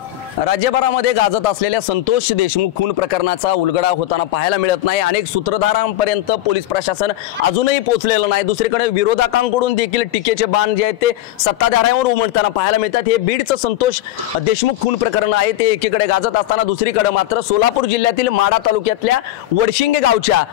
राज्यभरामध्ये गाजत असलेल्या संतोष देशमुख खून प्रकरणाचा उलगडा होताना पाहायला मिळत नाही। अनेक सूत्रधारांपर्यंत पोलीस प्रशासन अजूनही पोहोचलेलं नाही। दुसरीकडे विरोधकांकडून देखील टीकेचे बाण जे आहेत ते सत्ताधाऱ्यांवर उमटताना पाहायला मिळतात। हे बीडचं संतोष देशमुख खून प्रकरण आहे ते एकीकडे गाजत असताना दुसरीकडे मात्र सोलापूर जिल्ह्यातील माढा तालुक्यातल्या वडशिंगे गावच्या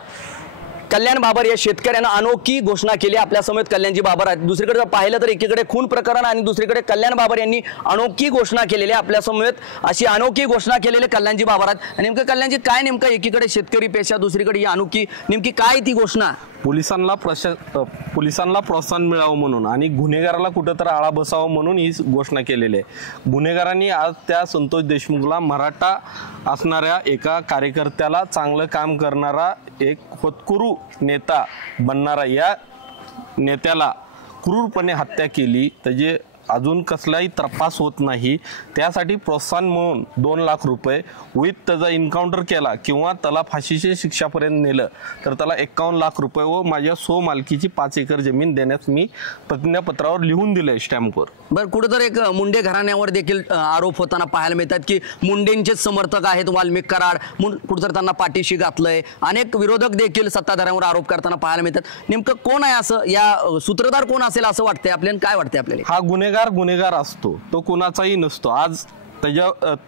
कल्याण बाबर या शेतकऱ्यानं अनोखी घोषणा केली। आपल्या समेत कल्याणजी बाबर आहेत। दुसरीकडे जर पाहिलं तर एकीकडे खून प्रकरण आणि दुसरीकडे कल्याण बाबर यांनी अनोखी घोषणा केलेली। आपल्या समेत अशी अनोखी घोषणा केलेले कल्याणजी बाबर आहेत। नेमकं कल्याणजी काय नेमकं एकीकडे शेतकरी पेशा दुसरीकडे ही अनोखी नेमकी काय ती घोषणा? पोलिसांना प्रोत्साहन मिळावं म्हणून आणि गुन्हेगाराला कुठेतरी आळा बसावं म्हणून ही घोषणा केलेली आहे। गुन्हेगारांनी आज त्या संतोष देशमुखला मराठा असणाऱ्या एका कार्यकर्त्याला चांगलं काम करणारा एक होतकरू नेता बनणारा या नेत्याला क्रूरपणे हत्या केली। त्याचे अजून कसलाही तपास होत नाही। त्यासाठी प्रोत्साहन म्हणून 2 लाख रुपये विथ त्याचा एन्काउंटर केला किंवा त्याला फाशीची शिक्षापर्यंत नेलं तर त्याला 51 लाख रुपये व माझ्या मालकीची 5 एकर जमीन देण्यास मी प्रतिज्ञापत्रावर लिहून दिले स्टॅम्पवर। बरं, कुठेतरी एक मुंडे घराण्यावर देखील आरोप होताना पाहायला मिळतात की मुंडेंचेच समर्थक आहेत वाल्मिक कराड, कुठेतरी त्यांना पाठीशी घातलंय। अनेक विरोधक देखील सत्ताधाऱ्यांवर आरोप करताना पाहायला मिळतात। नेमकं कोण आहे असं या सूत्रधार कोण असेल असं वाटतंय आपल्याला? काय वाटतंय आपल्याला? हा गुन्हेगार असतो, तो कुणाचाही नसतो। आज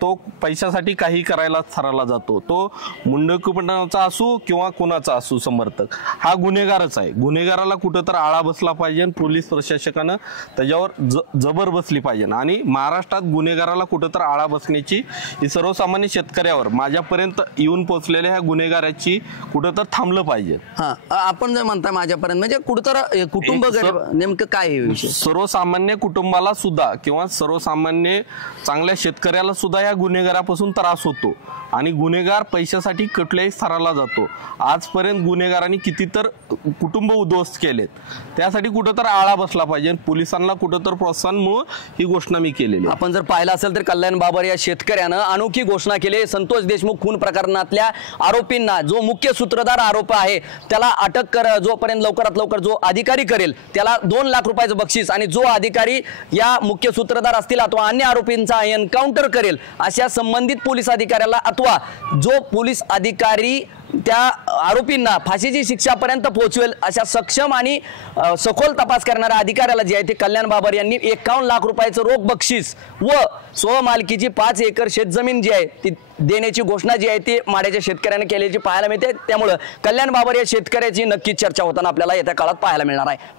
तो पैशासाठी काही करायला ठरवला जातो। तो मुंडकुपणाचा असो किंवा कुणाचा असो समर्थक, हा गुन्हेगारच आहे। गुन्हेगाराला कुठेतरी आळा बसला पाहिजे। पोलीस प्रशासकानं त्याच्यावर जबर बसली पाहिजे आणि महाराष्ट्रात गुन्हेगाराला कुठेतरी आळा बसण्याची ही सर्वसामान्य शेतकऱ्यावर माझ्यापर्यंत येऊन पोहोचलेल्या ह्या गुन्हेगाराची कुठेतरी थांबलं पाहिजे। हा, आपण जे म्हणताय माझ्यापर्यंत म्हणजे कुठेतरी कुटुंब नेमकं काय विषय? सर्वसामान्य कुटुंबाला सुद्धा किंवा सर्वसामान्य चांगल्या शेतकऱ्याला सुद्धा या गुन्हेगारापासून त्रास होतो आणि गुन्हेगार पैशासाठी कुठल्याही स्तराला जातो। आजपर्यंत गुन्हेगारांनी कितीतर कुटुंब उद्ध्वस्त केलेत। त्यासाठी कुठेतरी आळा बसला पाहिजे। पोलिसांना कुठेतरी प्रोत्साहन म्हणून ही घोषणा मी केलेली। आपण जर पाहिलं असेल तर कल्याण बाबर या शेतकऱ्यानं अनोखी घोषणा केली। संतोष देशमुख खून प्रकरणातल्या आरोपींना जो मुख्य सूत्रधार आरोप आहे त्याला अटक कर, जोपर्यंत लवकरात लवकर जो अधिकारी करेल त्याला 2 लाख रुपयाचं बक्षीस आणि जो अधिकारी या मुख्य सूत्रधार असतील अथवा अन्य आरोपींचा एन्काउंटर करेल अशा संबंधित पोलीस अधिकाऱ्याला अथवा जो पोलीस अधिकारी त्या आरोपींना फाशीची शिक्षापर्यंत पोहोचवेल अशा सक्षम आणि सखोल तपास करणाऱ्या अधिकाऱ्याला जे आहे ते कल्याण बाबर यांनी 51 लाख रुपयाचं रोख बक्षीस व स्वमालकीची 5 एकर शेतजमीन जी आहे ती देण्याची घोषणा जी आहे ती माढ्याच्या शेतकऱ्याने केल्याची पाहायला मिळते। त्यामुळे कल्याण बाबर या शेतकऱ्याची नक्कीच चर्चा होताना आपल्याला येत्या काळात पाहायला मिळणार आहे।